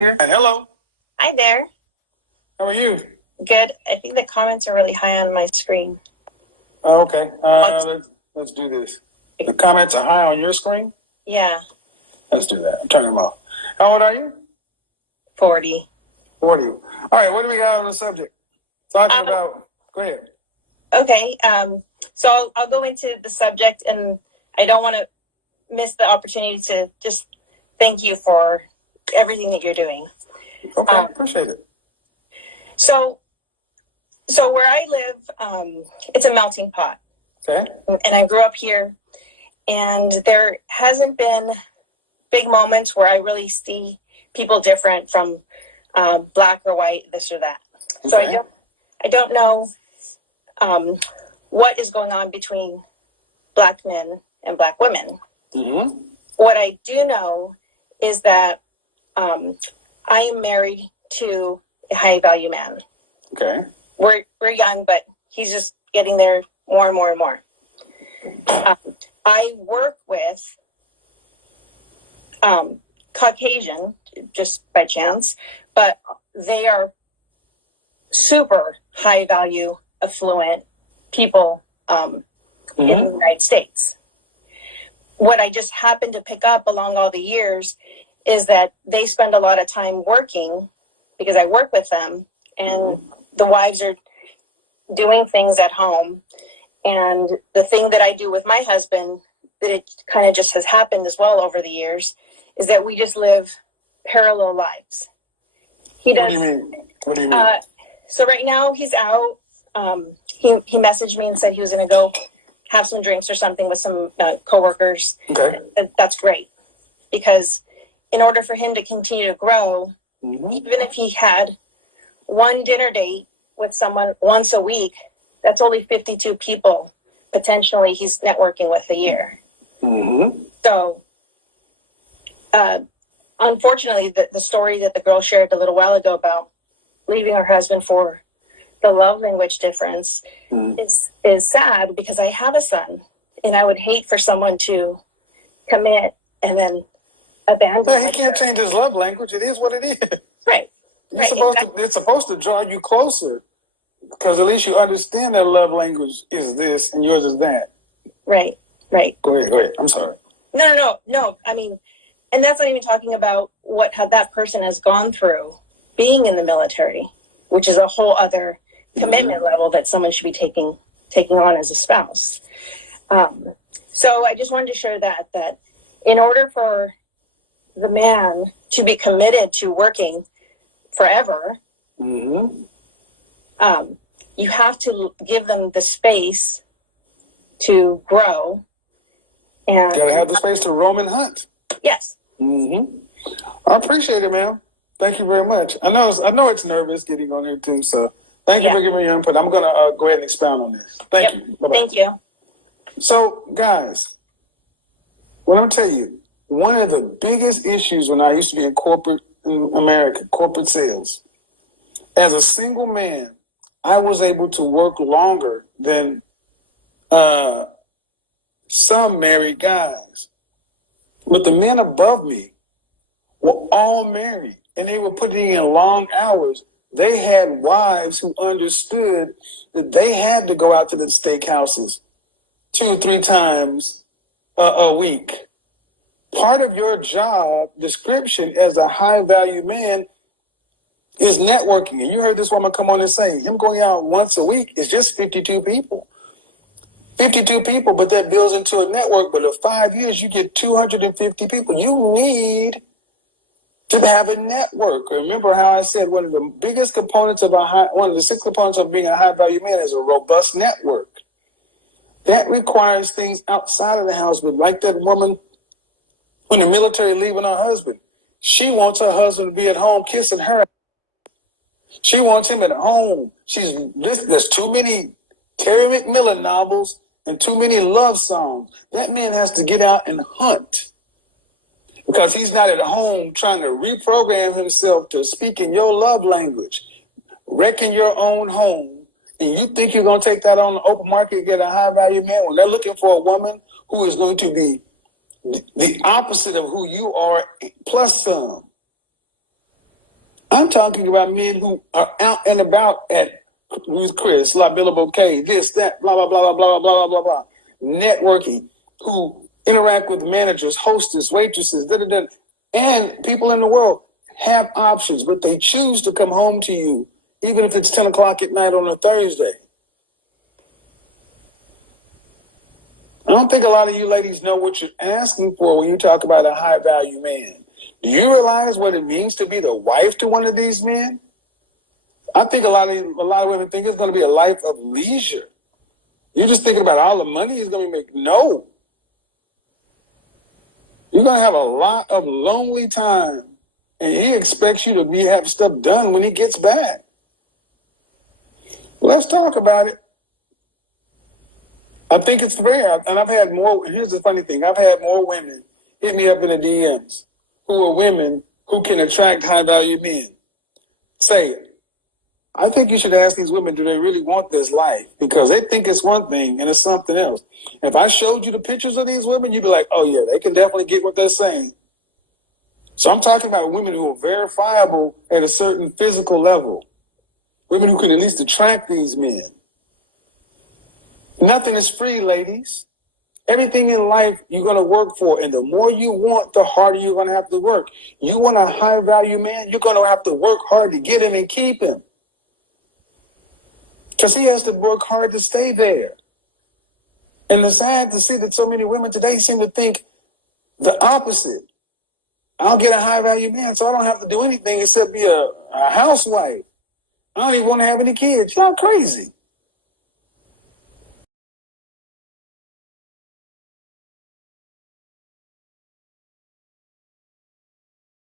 Hello. Hi there. How are you? Good. I think the comments are really high on my screen. Oh, okay. Let's do this. The comments are high on your screen? Yeah. Let's do that. Turn them off. How old are you? 40. 40. All right, what do we got on the subject? Talking about, go ahead. Okay. So I'll go into the subject, and I don't want to miss the opportunity to just thank you for everything that you're doing. Okay, appreciate it. So where I live, it's a melting pot. Okay. And I grew up here, and there hasn't been big moments where I really see people different from black or white, this or that. Okay. So I don't know what is going on between black men and black women. Mm-hmm. What I do know is that I am married to a high value man. Okay. We're young, but he's just getting there more and more and more. I work with Caucasian, just by chance, but they are super high value, affluent people in the United States. What I just happened to pick up along all the years is that they spend a lot of time working because I work with them, and the wives are doing things at home. And the thing that I do with my husband, that it kind of just has happened as well over the years, is that we just live parallel lives. He does. What do you mean? So right now he's out. He messaged me and said he was going to go have some drinks or something with some coworkers. Okay. That's great, because in order for him to continue to grow, even if he had one dinner date with someone once a week, that's only 52 people potentially he's networking with a year. Mm-hmm. So, unfortunately, the story that the girl shared a little while ago about leaving her husband for the love language difference is sad, because I have a son, and I would hate for someone to commit and then abandon. Well, he can't change his love language. It is what it is. Right. It's supposed to draw you closer, because at least you understand that love language is this and yours is that. Right. Go ahead. I'm sorry. No. I mean, and that's not even talking about how that person has gone through being in the military, which is a whole other commitment level that someone should be taking on as a spouse. So I just wanted to share that in order for the man to be committed to working forever, you have to give them the space to grow. And gotta have the space to roam and hunt. Yes. I appreciate it, ma'am. Thank you very much. I know it's nervous getting on here too, so thank you for giving me your input. I'm gonna go ahead and expound on this. Thank you. Bye-bye. Thank you. So, guys, what I'm tell you, one of the biggest issues when I used to be in corporate in America, corporate sales, as a single man, I was able to work longer than some married guys. But the men above me were all married, and they were putting in long hours. They had wives who understood that they had to go out to the steakhouses 2 or 3 times a week. Part of your job description as a high-value man is networking. And you heard this woman come on and say, him going out once a week is just 52 people. 52 people, but that builds into a network. But in 5 years, you get 250 people. You need to have a network. Remember how I said one of the biggest components of one of the 6 components of being a high-value man is a robust network. That requires things outside of the house. But like that woman in the military leaving her husband, she wants her husband to be at home kissing her. She wants him at home. There's too many Terry McMillan novels and too many love songs. That man has to get out and hunt, because he's not at home trying to reprogram himself to speak in your love language, wrecking your own home. And you think you're going to take that on the open market and get a high-value man when they're looking for a woman who is going to be the opposite of who you are, plus some. talking about men who are out and about at with Chris, La Billa Bouquet, this, that, blah, blah, blah, blah, blah, blah, blah, blah, networking, who interact with managers, hostess, waitresses, da, da, da, and people in the world have options, but they choose to come home to you, even if it's 10 o'clock at night on a Thursday. I don't think a lot of you ladies know what you're asking for when you talk about a high value man. Do you realize what it means to be the wife to one of these men? I think a lot of women think it's going to be a life of leisure. You're just thinking about all the money he's going to make. No. You're going to have a lot of lonely time, and he expects you to have stuff done when he gets back. Let's talk about it. I think it's fair, and I've had more. Here's the funny thing: I've had more women hit me up in the DMs who are women who can attract high-value men. Say, I think you should ask these women, do they really want this life? Because they think it's one thing and it's something else. If I showed you the pictures of these women, you'd be like, oh yeah, they can definitely get what they're saying. So I'm talking about women who are verifiable at a certain physical level. Women who can at least attract these men. Nothing is free, ladies. Everything in life you're going to work for, and the more you want, the harder you're going to have to work. You want a high-value man, you're going to have to work hard to get him and keep him. Because he has to work hard to stay there. And it's sad to see that so many women today seem to think the opposite. I'll get a high-value man, so I don't have to do anything except be a housewife. I don't even want to have any kids. Y'all crazy.